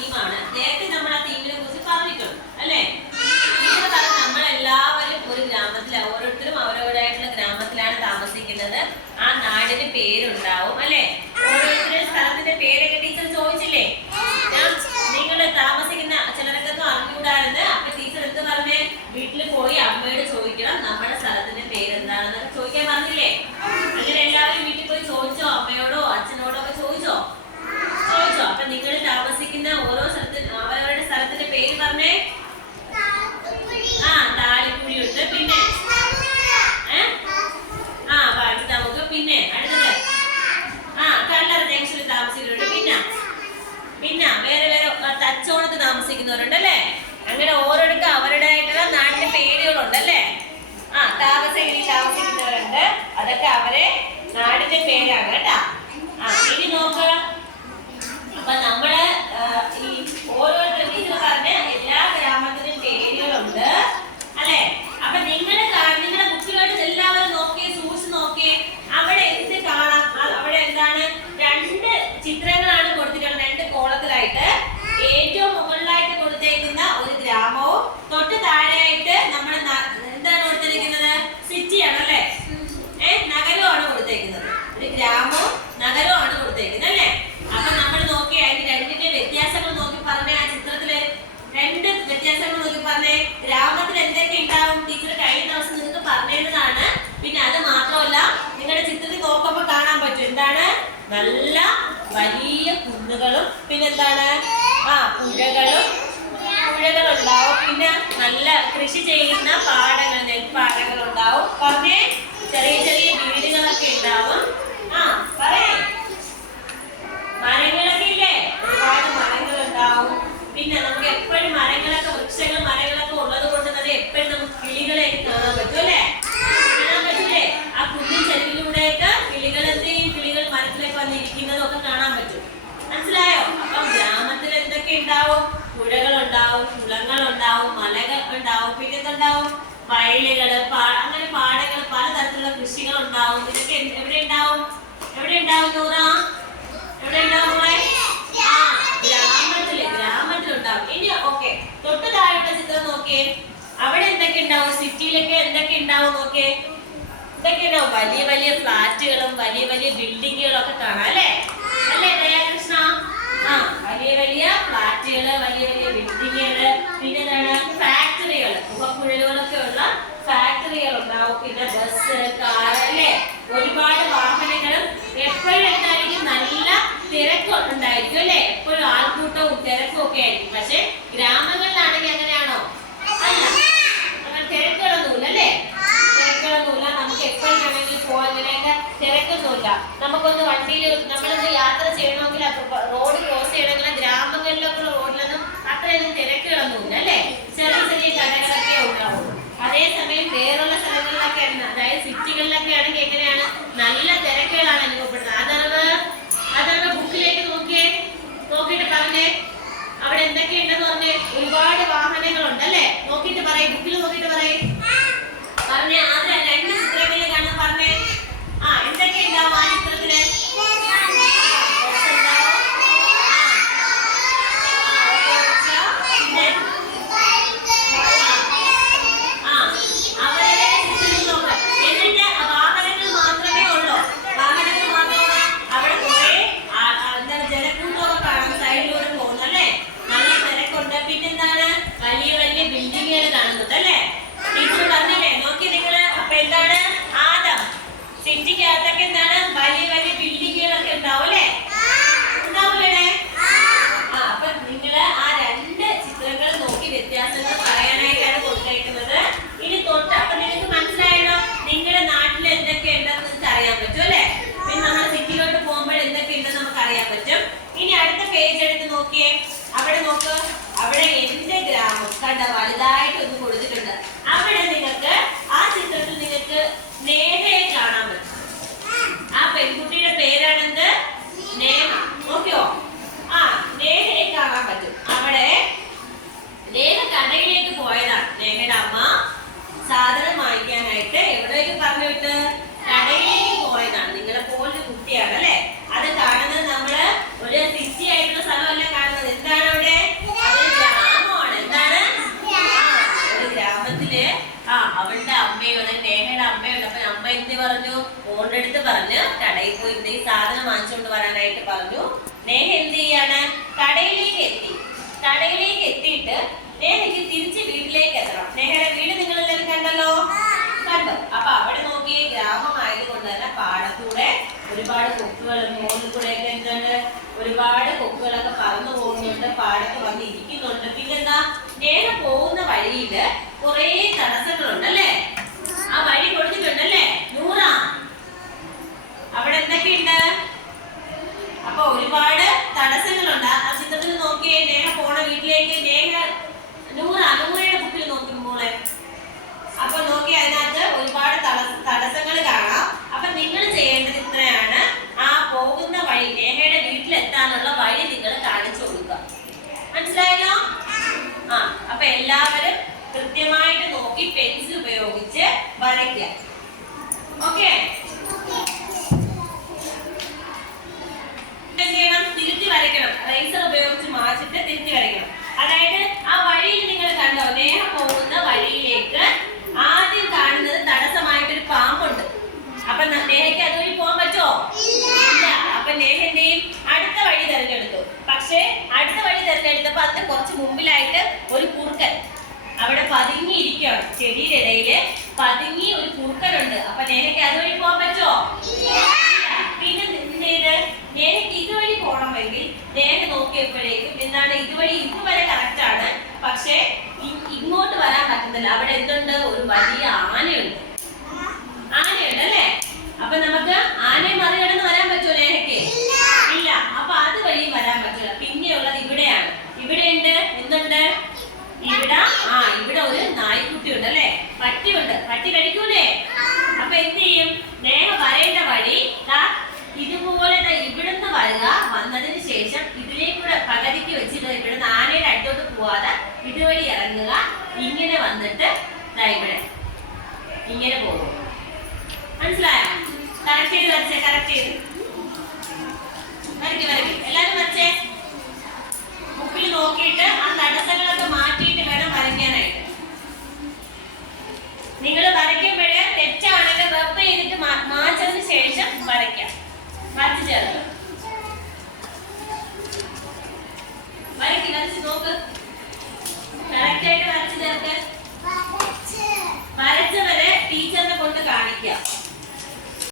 തീമാണ്. നേരത്തെ നമ്മൾ ആ തീമിനെ കുറിച്ച് പറഞ്ഞിട്ടുണ്ട് അല്ലേ? നമ്മളെല്ലാവരും ഒരു ഗ്രാമത്തിലാണ്, ഓരോരുത്തരും അവരവരായിട്ടുള്ള ഗ്രാമത്തിലാണ് താമസിക്കുന്നത്. ആ നാടിന് പേരുണ്ടാവും അല്ലെ? ഓരോരുത്തരും സ്ഥലത്തിന്റെ പേരൊക്കെ ടീച്ചർ ചോദിച്ചില്ലേ? നിങ്ങൾ താമസിക്കുന്ന ചിലർക്കൊന്നും അറിഞ്ഞുകൂടായിരുന്നു. അപ്പൊ ടീച്ചർ എന്ത് പറഞ്ഞേ? വീട്ടിൽ പോയി അമ്മയോട് ചോദിക്കണം നമ്മുടെ സ്ഥലത്തിന്റെ പേരെന്താണെന്നൊക്കെ ചോദിക്കാൻ പറഞ്ഞില്ലേ? അങ്ങനെ എല്ലാവരും വീട്ടിൽ പോയി ചോദിച്ചോ? അമ്മയോടോ അച്ഛനോടോ ഒക്കെ ചോദിച്ചോ? അപ്പൊ നിങ്ങൾ താമസിക്കുന്ന ഓരോ സ്ഥലത്തിന് അവരവരുടെ സ്ഥലത്തിന്റെ പേര് പറഞ്ഞേ. താളിക്കുഴിയുണ്ട്. പിന്നെ പാടിത്താമുക്ക്. പിന്നെ അടുത്തത് കല്ലറ ജംഗ്ഷനിൽ താമസിക്കുന്നുണ്ട്. പിന്നെ വേറെ തച്ചോണത്ത് താമസിക്കുന്നവരുണ്ട് അല്ലേ? അങ്ങനെ ഓരോരുത്തർക്കും അവരുടേതായിട്ടുള്ള നാട്ടിലെ പേരുകളുണ്ടല്ലേ? താമസഗിരി താമസിക്കുന്നവരുണ്ട്. അതൊക്കെ അവരെ നാടിന്റെ പേരാണ് കേട്ടാ. ഇനി നോക്ക. അപ്പൊ നമ്മള് ഈ ഓരോരുത്തർ ടീച്ചർ പറഞ്ഞ എല്ലാ ഗ്രാമത്തിനും പേരുകളുണ്ട് അല്ലെ? അപ്പൊ നിങ്ങളുടെ ബുക്കിലോട്ട് എല്ലാവരും നോക്കിയേ, സൂക്ഷിച്ച് നോക്കിയേ. അവിടെ എന്ത് കാണാം? അവിടെ എന്താണ്? 2 ചിത്രങ്ങളാണ് കൊടുത്തിട്ടുള്ളത്, 2 കോളത്തിലായിട്ട്. ഏറ്റവും മുകളിലായിട്ട് കൊടുത്തേക്കുന്ന ഒരു ഗ്രാമവും തൊട്ട് താഴെയായിട്ട് നമ്മുടെ എന്താണ് കൊടുത്തിരിക്കുന്നത്? സിറ്റിയാണ് അല്ലെ? നഗരമാണ് കൊടുത്തേക്കുന്നത്. ഒരു ഗ്രാമവും നഗരവുമാണ് കൊടുത്തേക്കുന്നത് അല്ലെ? അപ്പൊ നമ്മൾ നോക്കി അതിന് രണ്ടിന്റെ വ്യത്യാസങ്ങൾ നോക്കി പറഞ്ഞേ. ആ ചിത്രത്തില് 2 വ്യത്യാസങ്ങൾ നോക്കി പറഞ്ഞേ. ഗ്രാമത്തിൽ എന്തൊക്കെ ഉണ്ടാവും? ടീച്ചർ കഴിഞ്ഞ ദിവസം നിങ്ങൾക്ക് പറഞ്ഞതാണ്. പിന്നെ അത് മാത്രമല്ല, നിങ്ങളുടെ ചിത്രത്തിൽ നോക്കുമ്പോൾ കാണാൻ പറ്റും എന്താണ്? നല്ല വലിയ കുന്നുകളും പിന്നെന്താണ് പുഴകളുണ്ടാവും. പിന്നെ നല്ല കൃഷി ചെയ്യുന്ന പാടങ്ങൾ, നെൽപ്പാടങ്ങൾ ഉണ്ടാവും. പറഞ്ഞേ. ചെറിയ ചെറിയ വീടുകളൊക്കെ ഉണ്ടാവും. പറയേ. മരങ്ങളൊക്കെ ഇല്ലേ? ഒരുപാട് മരങ്ങൾ ഉണ്ടാവും. പിന്നെ നമുക്ക് എപ്പോഴും മരങ്ങളൊക്കെ ഉള്ളത് കൊണ്ട് തന്നെ എപ്പോഴും നമുക്ക് കിളികളെ കാണാൻ പറ്റും അല്ലേ? കാണാൻ പറ്റൂലേ? ആ കുന്നിൻ ചെരുവിലൂടെയൊക്കെ കിളികൾ മരത്തിലേക്ക് വന്നിരിക്കുന്നതും ഒക്കെ കാണാൻ പറ്റും. മനസ്സിലായോ? അപ്പം ഗ്രാമത്തിൽ എന്തൊക്കെ ഉണ്ടാവും? പുഴകളുണ്ടാവും, കുളങ്ങളുണ്ടാവും, മലകൾ ഉണ്ടാവും. പിന്നെ എന്തുണ്ടാവും? വയലുകള്, അങ്ങനെ പാടങ്ങൾ, പലതരത്തിലുള്ള കൃഷികൾ ഉണ്ടാവും. ഇതൊക്കെ എവിടെ ഉണ്ടാവും? നൂറ? എവിടെ ഉണ്ടാവും? ഗ്രാമത്തിലുണ്ടാവും. ഇനി ഓക്കെ, തൊട്ട് താഴെയുള്ള ചിത്രം നോക്കിയേ. അവിടെ എന്തൊക്കെ ഉണ്ടാവും? സിറ്റിയിലൊക്കെ എന്തൊക്കെ ഉണ്ടാവും നോക്കിയേ. ഇതൊക്കെ ഉണ്ടാവും. വലിയ വലിയ ഫ്ലാറ്റുകളും വലിയ വലിയ ബിൽഡിങ്ങുകളും ഒക്കെ കാണാം അല്ലേ? ദയാകൃഷ്ണ? വലിയ വലിയ ഫ്ലാറ്റുകള്, വലിയ വലിയ ബിൽഡിങ്ങുകള്, പിന്നെ എന്താണ്? ഫാക്ടറികൾ, പുകക്കുഴലുകളൊക്കെ ഉള്ള ഫാക്ടറികൾ ഉണ്ടാവും. പിന്നെ ബസ്, കാർ അല്ലേ? ഒരുപാട് വാഹനങ്ങളും. എപ്പോഴും എന്തായിരിക്കും? നല്ല തിരക്ക് ഉണ്ടായിരിക്കും അല്ലേ? എപ്പോഴും ആൾക്കൂട്ടവും തിരക്കും ഒക്കെ ആയിരിക്കും. പക്ഷെ ഗ്രാമങ്ങളിലാണെങ്കിൽ അങ്ങനെയാണോ? അല്ല, അങ്ങനെ തിരക്കുകളൊന്നുമില്ല അല്ലേ? തിരക്കുകളൊന്നുമില്ല. നമുക്ക് എപ്പോഴും വേണമെങ്കിൽ പോകാൻ, അങ്ങനെയൊക്കെ തിരക്കൊന്നുമില്ല. നമുക്കൊന്ന് വണ്ടിയിൽ നമ്മളൊന്ന് യാത്ര ചെയ്യണമെങ്കിൽ റോഡ് ക്രോസ് ചെയ്യണമെങ്കിൽ ഗ്രാമങ്ങളിലൊക്കെ റോഡിലൊന്നും അത്രയൊന്നും തിരക്കുകളൊന്നുമില്ല അല്ലേ? ചെറിയ ചെറിയ കടകളൊക്കെ ഉണ്ടാവും. അതേസമയം വേറുള്ള സ്ഥലങ്ങളിലൊക്കെ, അതായത് സിറ്റികളിലൊക്കെ ആണെങ്കിൽ എങ്ങനെയാണ്? നല്ല തിരക്കുകളാണ് അനുഭവപ്പെടുന്നത്. അതാണ് ബുക്കിലേക്ക് നോക്കിയിട്ട് പറഞ്ഞേ. അവിടെ എന്തൊക്കെയുണ്ടെന്ന് പറഞ്ഞേ. ഒരുപാട് വാഹനങ്ങളുണ്ട് അല്ലേ? നോക്കിയിട്ട് പറയേ. ബുക്കിൽ നോക്കിയിട്ട് പറയേ. പറഞ്ഞേ. ആദ്യം 2 ചിത്രങ്ങളിൽ കാണാൻ പറഞ്ഞേ. എന്തൊക്കെ ഉണ്ടാവും ആ ചിത്രത്തില്? പോകാനായിട്ട് പറഞ്ഞു. നേഹ എന്ത് ചെയ്യാണ്? കടയിലേക്ക് എത്തി. കടയിലേക്ക് എത്തിയിട്ട് നേഹയ്ക്ക് തിരിച്ച് വീട്ടിലേക്ക് എത്തണം. നേഹയുടെ വീട് നിങ്ങൾ എല്ലാവരും കണ്ടല്ലോ, കണ്ടു. അപ്പൊ അവിടെ നോക്കി ഗ്രാമമായതുകൊണ്ട് തന്നെ പാടത്തൂടെ ഒരുപാട് കൊക്കുകളും മുകളിൽ കൂടെ ഒക്കെ എന്തുണ്ട്, ഒരുപാട് കൊക്കുകളൊക്കെ പറന്നു പോകുന്നുണ്ട്, പാടത്ത് വന്ന് ഇരിക്കുന്നുണ്ട്. പിന്നെന്താ, നേഹ പോകുന്ന വഴിയില് കുറേ തടസ്സങ്ങളുണ്ട് അല്ലേ? ആ വഴി കൊടുത്തിട്ടുണ്ടല്ലേ നൂറ, അവിടെ എന്തൊക്കെയുണ്ട്? അപ്പൊ ഒരുപാട് തടസ്സങ്ങളുണ്ട്. ആ ചിത്രത്തിൽ നോക്കിയേ, നേഹ പോണ വീട്ടിലേക്ക് നൂറയുടെ ബുക്കിൽ നോക്കി മോളെ. അപ്പൊ നോക്കി അതിനകത്ത് ഒരുപാട് തടസ്സങ്ങൾ കാണാം. അപ്പൊ നിങ്ങൾ ചെയ്യേണ്ടത് ഇത്രയാണ്, ആ പോകുന്ന വഴി, നേഹയുടെ വീട്ടിലെത്താനുള്ള വഴി നിങ്ങൾ കാണിച്ചു കൊടുക്കുക. മനസ്സിലായല്ലോ? ആ, അപ്പൊ എല്ലാവരും കൃത്യമായിട്ട് നോക്കി പെൻസിൽ ഉപയോഗിച്ച് വരയ്ക്കുക. ഓക്കെ? തിരുത്തി വരയ്ക്കണം. റൈസർ ഉപയോഗിച്ച് മാച്ചിട്ട് തിരുത്തി വരയ്ക്കണം. അതായത് ആ വഴിയിൽ നിങ്ങൾ കണ്ടോ, നേഹ പോകുന്ന വഴിയിലേക്ക് ആദ്യം കാണുന്നത് തടസ്സമായിട്ടൊരു പാമ്പുണ്ട്. അപ്പൊ നേഹയ്ക്ക് അതുവഴി പോകാൻ പറ്റുമോ? ഇല്ല. അപ്പൊ നേഹ എന്ത് ചെയ്യും? അടുത്ത വഴി തിരഞ്ഞെടുത്തു. പക്ഷേ അടുത്ത വഴി തിരഞ്ഞെടുത്തപ്പോ അതിന് കുറച്ച് മുമ്പിലായിട്ട് ഒരു കുറുക്കൻ അവിടെ പതുങ്ങിയിരിക്കുകയാണ്. ചെടിയുടെ ഇടയില് പതുങ്ങി ഒരു കുറുക്കനുണ്ട്. അപ്പൊ നേഹയ്ക്ക് അതുവഴി പോകാൻ പറ്റുമോ? പിന്നെ നേഹയ്ക്ക് ഇതുവഴി പോകണമെങ്കിൽ നേഹ നോക്കിയപ്പോഴേക്കും എന്താണ്, ഇതുവഴി ഇതുവരെ കറക്റ്റ് ആണ്, പക്ഷെ ഇങ്ങോട്ട് വരാൻ പറ്റുന്നില്ല. അവിടെ എന്തുണ്ട്? ഒരു വലിയ ആനയുണ്ട്. ആനയുണ്ട് അല്ലേ? അപ്പൊ നമുക്ക് ആനയെ മറികടന്ന് വരാൻ പറ്റുമോ നേഹയ്ക്ക്? ഇല്ല. അപ്പൊ അതുവഴി വരാൻ പറ്റില്ല. പിന്നെയുള്ളത് ഇവിടെയാണ്. ഇവിടെ ഉണ്ട്, എന്തുണ്ട് ഇവിടെ ഒരു നായ്ക്കുട്ടി ഉണ്ട് അല്ലേ? പട്ടിയുണ്ട്. പട്ടി കടിക്കൂലേ? അപ്പൊ എന്ത് ചെയ്യും? നേഹ വരേണ്ട വഴി ഇതുപോലെ ഇവിടുന്ന് വരിക, വന്നതിന് ശേഷം ഇതിലേക്കൂടെ പകുതിക്ക് വെച്ചിട്ട് ഇവിടുന്ന് ആനയുടെ അടുത്തോട്ട് പോവാതെ ഇതുവഴി ഇറങ്ങുക, ഇങ്ങനെ വന്നിട്ട് ഇവിടെ ഇങ്ങനെ പോകും. മനസ്സിലായോ? കറക്റ്റ് ചെയ്ത് വരച്ചേ, കറക്റ്റ് ചെയ്ത് വരയ്ക്കും. എല്ലാരും വരച്ചേ. ബുക്കിൽ നോക്കിയിട്ട് ആ തടസ്സങ്ങളൊക്കെ മാറ്റിയിട്ട് വേണം വരയ്ക്കാനായിട്ട്. നിങ്ങൾ വരയ്ക്കുമ്പോഴേ തെറ്റാണെങ്കിൽ റബ്ബ് ചെയ്തിട്ട് മാച്ചതിന് ശേഷം വരയ്ക്കാം. വരച്ചു ചേർക്കാം.